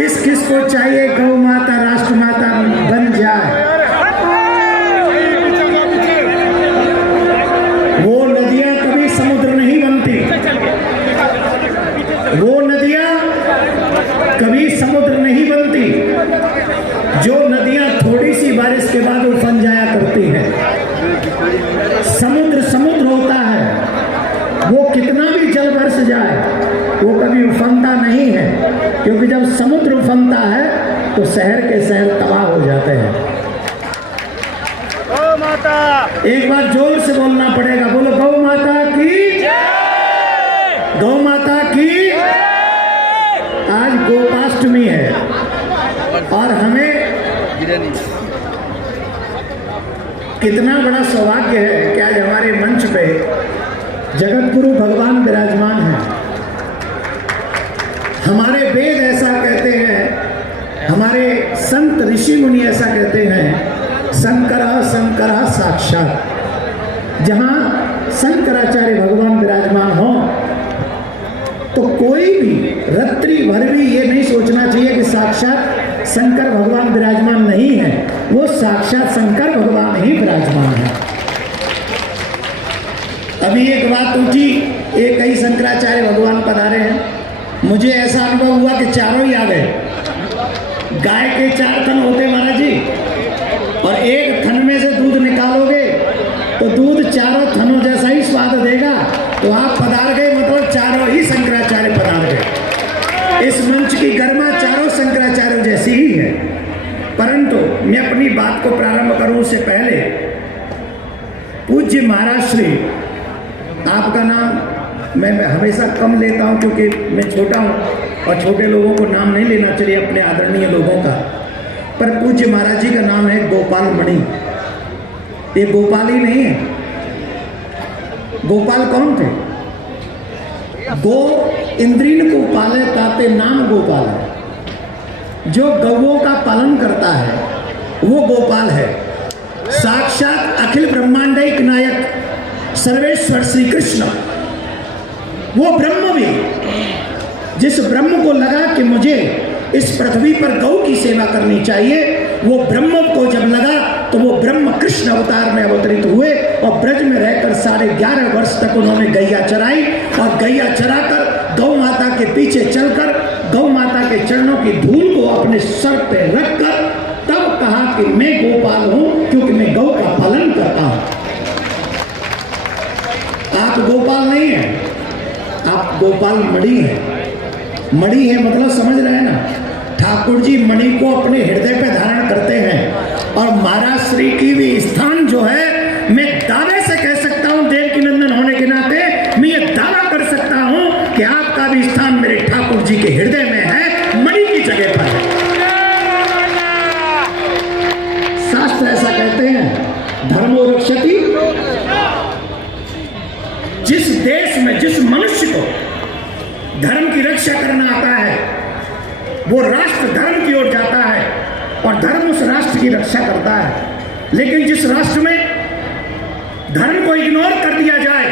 किस किस को चाहिए गौ माता राष्ट्र माता बन जाए। वो नदियां कभी समुद्र नहीं बनती, वो नदियां कभी समुद्र नहीं बनती। जो नदियां थोड़ी सी बारिश के बाद उफन जाया करती हैं, समुद्र समुद्र होता है, वो कितना भी जल बरस जाए वो कभी उफनता नहीं है, क्योंकि जब समुद्र उफनता है तो शहर के शहर तबाह हो जाते हैं। गौ माता, एक बार जोर से बोलना पड़ेगा, बोलो गौ माता की जय, गौ माता की। आज गोपाष्टमी है और हमें कितना बड़ा सौभाग्य है कि आज हमारे मंच पे जगत गुरु भगवान विराजमान हैं। हमारे वेद ऐसा कहते हैं, हमारे संत ऋषि मुनि ऐसा कहते हैं, शंकर शंकर साक्षात। जहां शंकराचार्य भगवान विराजमान हो तो कोई भी रात्रि भर भी ये नहीं सोचना चाहिए कि साक्षात शंकर भगवान विराजमान नहीं है, वो साक्षात शंकर भगवान ही विराजमान है। अभी एक बात उठी, एक ही शंकराचार्य भगवान पधारे हैं, मुझे ऐसा अनुभव हुआ कि चारों ही आ गए। गाय के 4 थन होते महाराज जी, और एक थन में से दूध निकालोगे तो दूध चारों थनों जैसा ही स्वाद देगा। तो आप पधार गए, मतलब चारों ही शंकराचार्य पधार गए। इस मंच की गरिमा चारों शंकराचार्य जैसी ही है। परंतु मैं अपनी बात को प्रारंभ करूं उससे पहले पूज्य महाराज श्री, आपका नाम मैं हमेशा कम लेता हूं क्योंकि मैं छोटा हूं और छोटे लोगों को नाम नहीं लेना चाहिए अपने आदरणीय लोगों का। पर पूज्य महाराज जी का नाम है गोपाल मणि। ये गोपाल ही नहीं है, गोपाल कौन थे? गो इंद्रिन को पाले ताते नाम गोपाल है। जो गौओं का पालन करता है वो गोपाल है। साक्षात अखिल ब्रह्मांडिक नायक सर्वेश्वर श्री कृष्ण, वो ब्रह्म भी, जिस ब्रह्म को लगा कि मुझे इस पृथ्वी पर गौ की सेवा करनी चाहिए, वो ब्रह्म को जब लगा तो वो ब्रह्म कृष्ण अवतार में अवतरित हुए और ब्रज में रहकर 11.5 वर्ष तक उन्होंने गैया चराई और गैया चराकर गौ माता के पीछे चलकर गौ माता के चरणों की धूल को अपने सर पे रखकर तब कहा कि मैं गोपाल हूं क्योंकि मैं गौ का पालन करता हूं। आप गोपाल नहीं है, आप गोपाल मणि है। मणि है मतलब समझ रहे हैं ना, ठाकुर जी मणि को अपने हृदय पे धारण करते हैं। और महाराज श्री की भी स्थान जो है, मैं दावे से कह सकता हूं, देवकी नंदन होने के नाते मैं ये दावा कर सकता हूं कि आपका भी स्थान मेरे ठाकुर जी के हृदय में है, मणि की जगह पर है। शास्त्र ऐसा कहते हैं, धर्मो रक्षति। जिस देश में जिस मनुष्य को धर्म की रक्षा करना आता है वो राष्ट्र धर्म की ओर जाता है और धर्म उस राष्ट्र की रक्षा करता है। लेकिन जिस राष्ट्र में धर्म को इग्नोर कर दिया जाए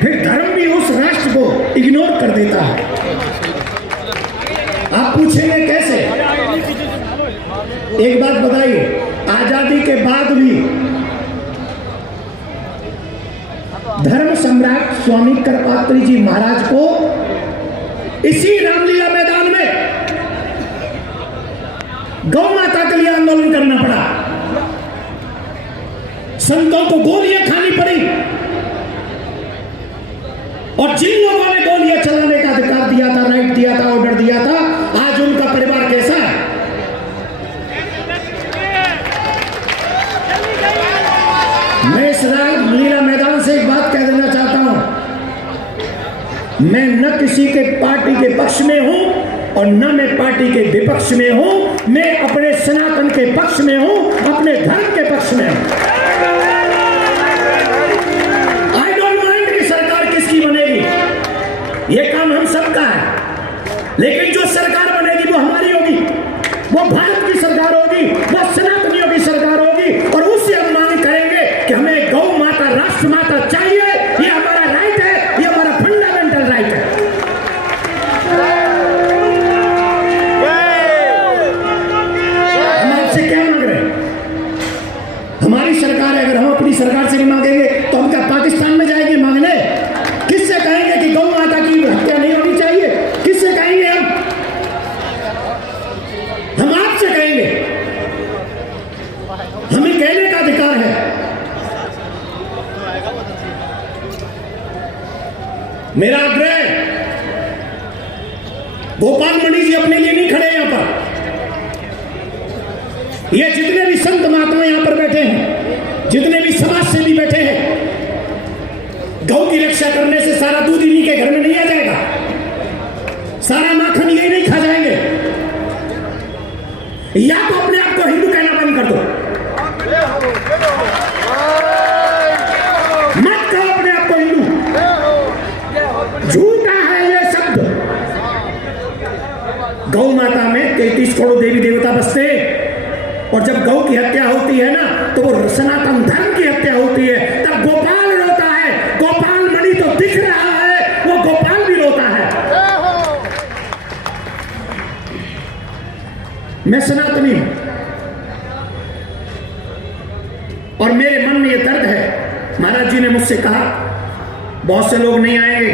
फिर धर्म भी उस राष्ट्र को इग्नोर कर देता है। आप पूछेंगे कैसे? एक बात बताइए, आजादी के बाद भी धर्म सम्राट स्वामी करपात्री जी महाराज को इसी रामलीला मैदान में गौ माता के लिए आंदोलन करना पड़ा, संतों को गोलियां खानी पड़ी और जिन लोगों ने गोलियां चलाने का अधिकार दिया था, राइट दिया था, ऑर्डर दिया था, आज उनका परिवार कैसा है? मैं इस रामलीला मैदान से एक बात कह देना चाहता हूं, मैं न किसी के पार्टी के पक्ष में हूं और न मैं पार्टी के विपक्ष में हूं। मैं अपने सनातन के पक्ष में हूं, अपने धर्म के पक्ष में हूं। आई डोंट माइंड कि सरकार किसकी बनेगी, ये काम हम सबका है, लेकिन जो सरकार बनेगी वो हमारी होगी, वो भारत की सरकार होगी, वो सनातनियों की सरकार होगी और उससे हम मांग करेंगे कि हमें गौ माता राष्ट्र माता चाहिए। ये हमारा राइट है, ये हमारा फंडामेंटल राइट है। गोपाल मणि जी अपने लिए नहीं खड़े यहां पर। ये जितने भी संत महात्मा यहां पर बैठे हैं, जितने भी समाज सेवी बैठे हैं, गौ की रक्षा करने से सारा दूध इन्हीं के घर में नहीं आ जाएगा, सारा माखन यही नहीं खा जाएंगे। या तो अपने आप को हिंदू कहना बंद कर दो, मत कहो अपने आप को हिंदू, झूठा है ये शब्द। गौ माता में 33 करोड़ देवी देवता बसते, और जब गौ की हत्या होती है ना, तो वो सनातन धर्म की हत्या होती है। तब गोपाल रोता है, गोपाल मणि तो दिख रहा है, वो गोपाल भी रोता है। मैं सनातनी हूं और मेरे मन में यह दर्द है। महाराज जी ने मुझसे कहा बहुत से लोग नहीं आएंगे,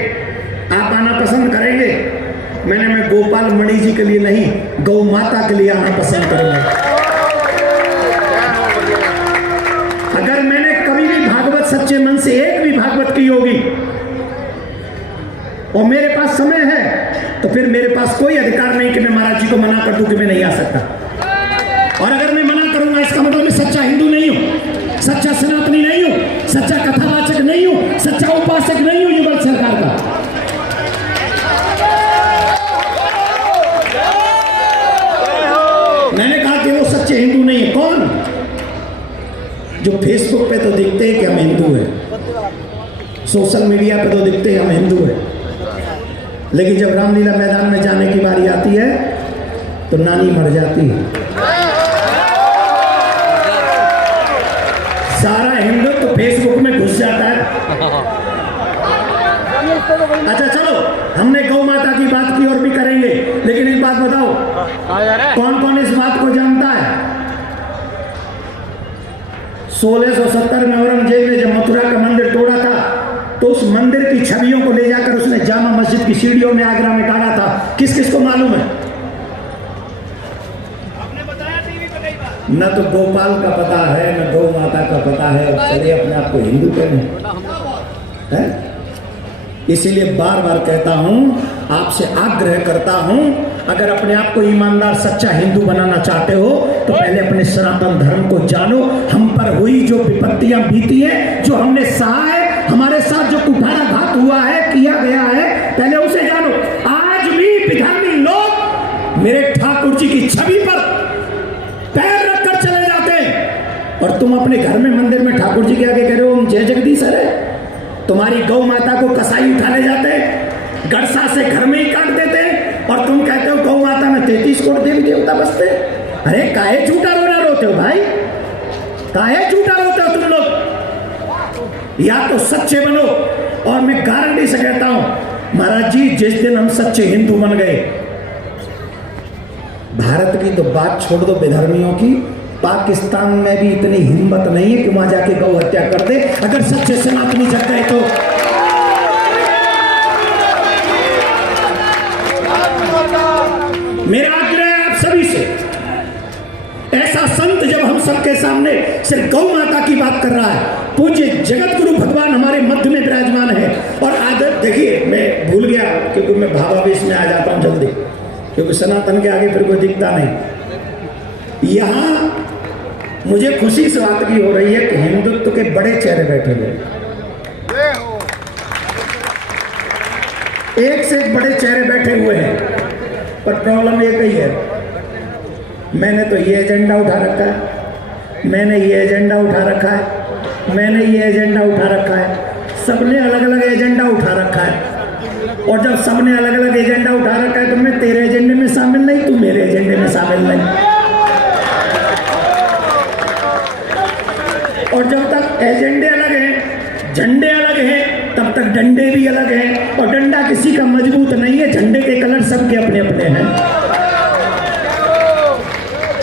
आप आना पसंद करेंगे। मैं गोपाल मणि जी के लिए नहीं, गौ माता के लिए आना पसंद करूंगा। अगर मैंने कभी भी भागवत सच्चे मन से एक भी भागवत की होगी और मेरे पास समय है, तो फिर मेरे पास कोई अधिकार नहीं कि मैं महाराज जी को मना कर दूं कि मैं नहीं आ सकता। और अगर मैं मना करूंगा, इसका मतलब मैं सच्चा हिंदू नहीं हूं, सच्चा सनातनी नहीं हूं, सच्चा कथावाचक नहीं हूं, सच्चा उपासक नहीं हूं युगल सरकार का। मैंने कहा कि वो सच्चे हिंदू नहीं है। कौन? जो फेसबुक पे तो दिखते हैं कि हम हिंदू हैं, सोशल मीडिया पे तो दिखते हैं हम हिंदू हैं, लेकिन जब रामलीला मैदान में जाने की बारी आती है तो नानी मर जाती है। सारा हिंदू तो फेसबुक में घुस जाता है। अच्छा चलो, हमने गौ माता की बात की और भी करेंगे, लेकिन एक बात बताओ, कौन कौन इस बात को जानता है? 1670 में औरंगजेब ने जब मथुरा का मंदिर तोड़ा था, तो उस मंदिर की छवियों को ले जाकर उसने जामा मस्जिद की सीढ़ियों में आगरा में डाला था। किस किस को मालूम है? आपने बताया टीवी पे कई बार। न तो गोपाल का पता है, न गौ माता का पता है, चलिए अपने आप को हिंदू कहने हैं। इसीलिए बार बार कहता हूं, आपसे आग्रह करता हूं, अगर अपने आप को ईमानदार सच्चा हिंदू बनाना चाहते हो तो पहले अपने सनातन धर्म को जानो। हम पर हुई जो विपत्तियां बीती है, जो हमने सहा है, हमारे साथ जो कुठाराघात हुआ है, किया गया है, पहले उसे जानो। आज भी विधर्मी लोग मेरे ठाकुर जी की छवि पर पैर रखकर चले जाते हैं, और तुम अपने घर में मंदिर में ठाकुर जी के आगे कह रहे हो हम जय जगदीश है। तुम्हारी गौ माता को कसाई उठा ले जाते, गड़सा से घर में ही काट देते, और तुम कहते हो गौ माता में 33 करोड़ देवी देवता बसते। अरे काहे झूठा रोना रोते हो भाई, काहे झूठा रोते हो तुम लोग? या तो सच्चे बनो, और मैं गारंटी से कहता हूं महाराज जी, जिस दिन हम सच्चे हिंदू बन गए, भारत की तो बात छोड़ दो, विधर्मियों की, पाकिस्तान में भी इतनी हिम्मत नहीं है कि वहां जाके गौ हत्या कर दे, अगर सच्चे सनातनी जग गए तो। मेरा आग्रह है आप सभी से, ऐसा संत जब हम सबके सामने सिर्फ गौ माता की बात कर रहा है, पूज्य जगत गुरु भगवान हमारे मध्य में विराजमान है। और आदत देखिए, मैं भूल गया क्योंकि मैं भावावेश में आ जाता हूं जल्दी, क्योंकि सनातन के आगे फिर कोई दिखता नहीं। यहां मुझे खुशी इस बात की हो रही है कि हिंदुत्व के बड़े चेहरे बैठे हुए, एक से एक बड़े चेहरे बैठे हुए हैं, पर प्रॉब्लम एक ही है, मैंने तो ये एजेंडा उठा रखा है, मैंने ये एजेंडा उठा रखा है, मैंने ये एजेंडा उठा रखा है, सबने अलग अलग एजेंडा उठा रखा है। और जब सबने अलग अलग एजेंडा उठा रखा है तो मैं तेरे एजेंडे में शामिल नहीं, तू मेरे एजेंडे में शामिल नहीं। और जब तक एजेंडे अलग हैं, झंडे अलग हैं, तब तक डंडे भी अलग हैं, और डंडा किसी का मजबूत नहीं है, झंडे के कलर सबके अपने अपने हैं।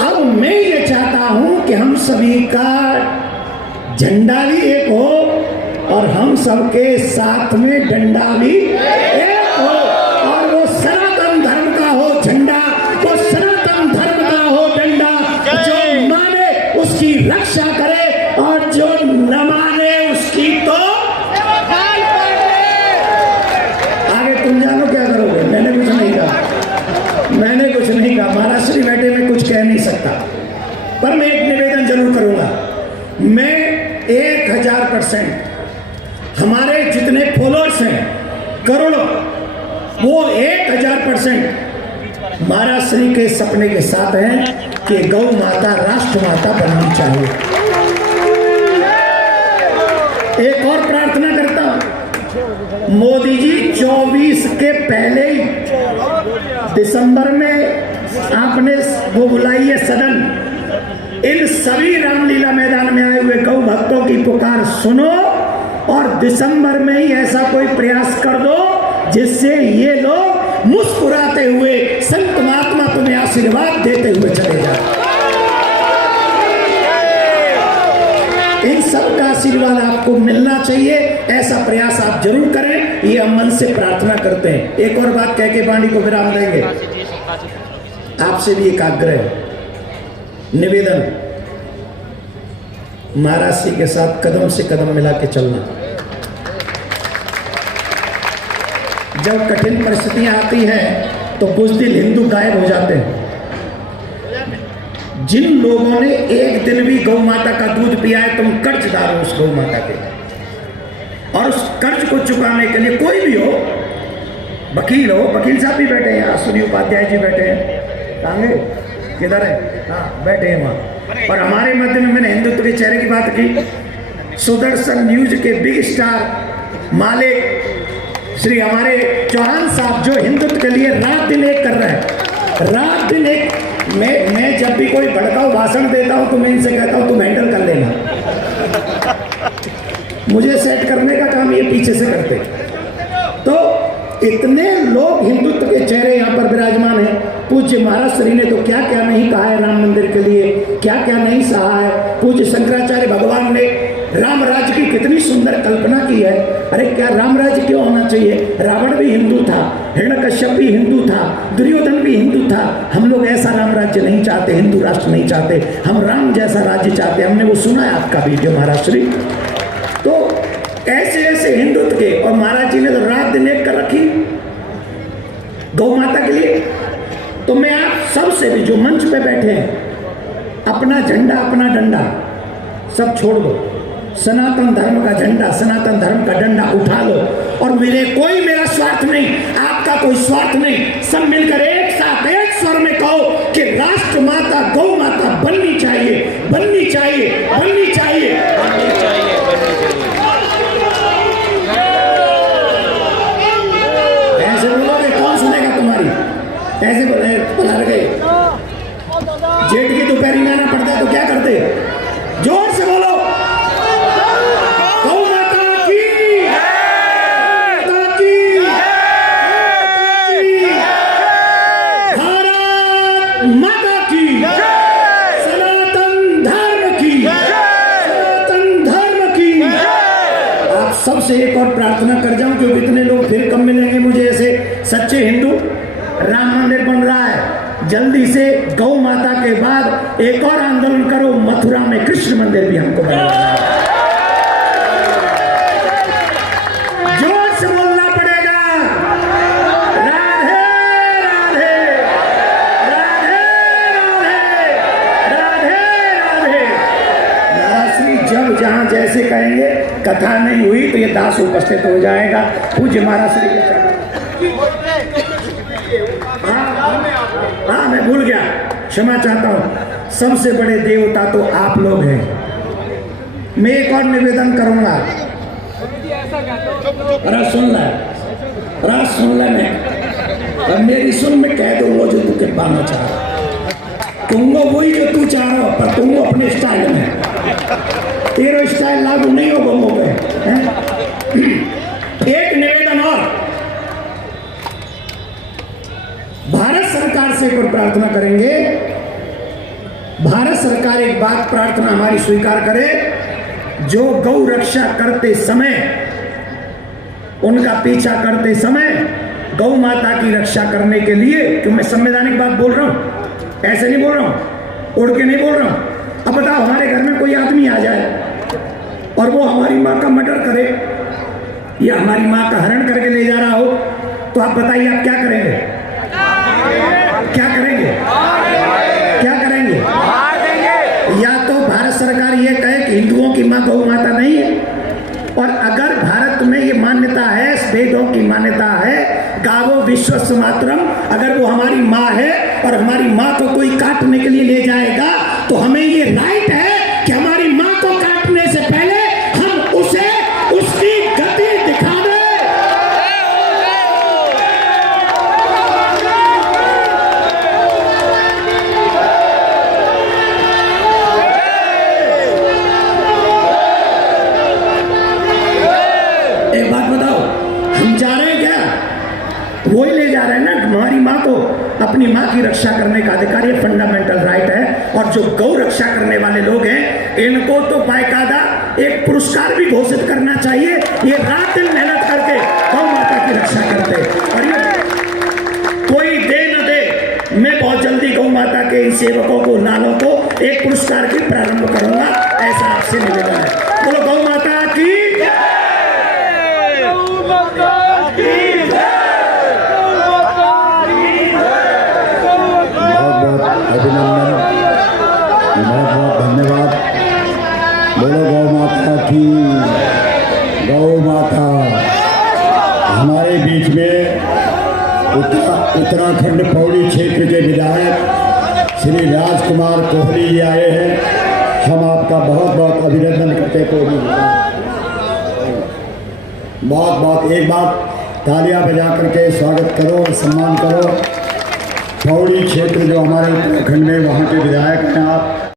अब मैं ये चाहता हूं कि हम सभी का झंडा भी एक हो, और हम सबके साथ में डंडा भी एक हो, और वो सनातन धर्म का हो झंडा, वो सनातन धर्म का हो डंडा, जो माने उसकी रक्षा करे, और जो न माने उसकी तो आगे तुम जानो क्या करोगे, मैंने कुछ नहीं कहा। नहीं सकता, पर मैं एक निवेदन जरूर करूंगा। मैं 1000% हमारे जितने फॉलोअर्स हैं करोड़ों, वो 1000% महाराज श्री के सपने के साथ हैं कि गौ माता राष्ट्र माता बननी चाहिए। एक और प्रार्थना करता हूं, मोदी जी 24 के पहले ही दिसंबर में आपने वो बुलाई है सदन, इन सभी रामलीला मैदान में आए हुए गौ भक्तों की पुकार सुनो और दिसंबर में ही ऐसा कोई प्रयास कर दो जिससे ये लोग मुस्कुराते हुए संत महात्मा तुम्हें आशीर्वाद देते हुए चले जाए। इन सब का आशीर्वाद आपको मिलना चाहिए, ऐसा प्रयास आप जरूर करें, ये हम मन से प्रार्थना करते हैं। एक और बात कह के वाणी को विराम देंगे। आपसे भी एक आग्रह, निवेदन, महाराज जी के साथ कदम से कदम मिला के चलना। जब कठिन परिस्थितियां आती हैं तो बुज़दिल हिंदू गायब हो जाते हैं। जिन लोगों ने एक दिन भी गौ माता का दूध पिया है, तुम कर्जदार हो उस गौ माता के, और उस कर्ज को चुकाने के लिए कोई भी हो, वकील हो, वकील साहब भी बैठे हैं, अश्विनी उपाध्याय जी बैठे हैं, कहांगे किधर है, हाँ बैठे हैं वहां। और हमारे मध्य में मैंने हिंदुत्व के चेहरे की बात की, सुदर्शन न्यूज के बिग स्टार मालिक श्री हमारे चौहान साहब, जो हिंदुत्व के लिए रात दिन एक कर रहे हैं, रात दिन एक। मैं जब भी कोई भड़काऊ भाषण देता हूं तो मैं इनसे कहता हूं तुम हैंडल कर लेना, मुझे सेट करने का काम ये पीछे से करते। तो इतने लोग हिंदुत्व के चेहरे यहाँ पर विराजमान हैं। पूज्य महाराज श्री ने तो क्या क्या नहीं कहा है राम मंदिर के लिए, क्या क्या नहीं सहा है। पूज्य शंकराचार्य भगवान ने राम राज्य की कितनी सुंदर कल्पना की है। अरे क्या राम राज्य क्यों होना चाहिए? रावण भी हिंदू था, हिरण्यकश्यप भी हिंदू था, दुर्योधन भी हिंदू था। हम लोग ऐसा राम राज्य नहीं चाहते, हिंदू राष्ट्र नहीं चाहते, हम राम जैसा राज्य चाहते। हमने वो सुना है आपका वीडियो महाराज श्री। तो ऐसे ऐसे हिंदुत्व के, और महाराज जी ने तो रात दिन एक कर रखी गौ माता के लिए। तो मैं आप सबसे भी जो मंच पे बैठे हैं, अपना झंडा अपना डंडा सब छोड़ दो, सनातन धर्म का झंडा सनातन धर्म का डंडा उठा लो, और मेरा स्वार्थ नहीं, आपका कोई स्वार्थ नहीं, सब मिलकर एक साथ एक स्वर में कहो कि राष्ट्र माता गौ माता बननी चाहिए, बननी चाहिए, बननी चाहिए, बननी चाहिए, बननी चाहिए। ऐसे बोलोगे कौन सुनेगा तुम्हारी? ऐसे बोला गए जेठ की दोपहरी में आना पड़ता है तो क्या करते? जोर से बोलो, गौ माता की, माता की, भारत माता की, सनातन धर्म की, सनातन धर्म की। आप सबसे एक और प्रार्थना कर जाऊं, क्योंकि इतने लोग फिर कम मिलेंगे मुझे ऐसे सच्चे हिंदू। राम मंदिर बन रहा है, जल्दी से गौ माता के बाद एक और आंदोलन करो, मथुरा में कृष्ण मंदिर भी हमको बनवाना है। जोर से बोलना पड़ेगा, राधे राधे, राधे राधे, राधे राधे। महाराज श्री जब जहां जैसे कहेंगे, कथा नहीं हुई तो ये दास उपस्थित हो जाएगा। पूज्य महाराज श्री के हाँ मैं भूल गया, क्षमा चाहता हूं। सबसे बड़े देवता तो आप लोग हैं। मैं एक और निवेदन करूंगा, रस सुन ले, रस सुन ले। मैं और मेरी सुन में कह दूंगा जो तू के पाना चाह रहा, कहूंगा वही जो तू चाह रहा हो, पर तुम अपने स्टाइल में, तेरा स्टाइल लागू नहीं हो गमो पे। एक निवेदन और, भारत सरकार से कोई प्रार्थना करेंगे, भारत सरकार एक बात प्रार्थना हमारी स्वीकार करे, जो गौ रक्षा करते समय, उनका पीछा करते समय गौ माता की रक्षा करने के लिए, क्यों मैं संवैधानिक बात बोल रहा हूं, ऐसे नहीं बोल रहा हूं, उड़ के नहीं बोल रहा हूं। अब बताओ, हमारे घर में कोई आदमी आ जाए और वो हमारी माँ का मर्डर करे या हमारी माँ का हरण करके ले जा रहा हो, तो आप बताइए आप क्या करेंगे? क्या करेंगे? क्या करेंगे? विश्वस्य मातरम, अगर वो हमारी माँ है और हमारी माँ को कोई काटने के लिए ले जाएगा तो हमें ये राइट है कि हमारी माँ को काटने से पहले हम उसे उसकी गति दिखा दें। एक बात बताओ, हम जा रहे हैं क्या? वही ले जा रहे हैं ना, हमारी माँ को, अपनी माँ की रक्षा करने का अधिकार, ये फंडामेंटल राइट है। और जो गौ रक्षा करने वाले लोग हैं, इनको तो बाकायदा एक पुरस्कार भी घोषित करना चाहिए। ये रात दिन मेहनत करके गौ माता की रक्षा करते, और ये कोई दे न दे, मैं बहुत जल्दी गौ माता के इन सेवकों को, लालों को एक पुरस्कार की प्रारंभ करूंगा, ऐसा आपसे निवेदन है। बोलो गौ माता की, अभिनंदन, बहुत बहुत धन्यवाद। बोलो गौ माता की, गौ माता। हमारे बीच में उत्तराखंड पौड़ी क्षेत्र के विधायक श्री राजकुमार कोहली जी आए हैं। हम आपका बहुत बहुत अभिनंदन करते हैं कोहली जी। बहुत बहुत एक बार तालियां बजा करके स्वागत करो, सम्मान करो। पौड़ी क्षेत्र जो हमारे उत्तराखंड में, वहाँ के विधायक हैं आप।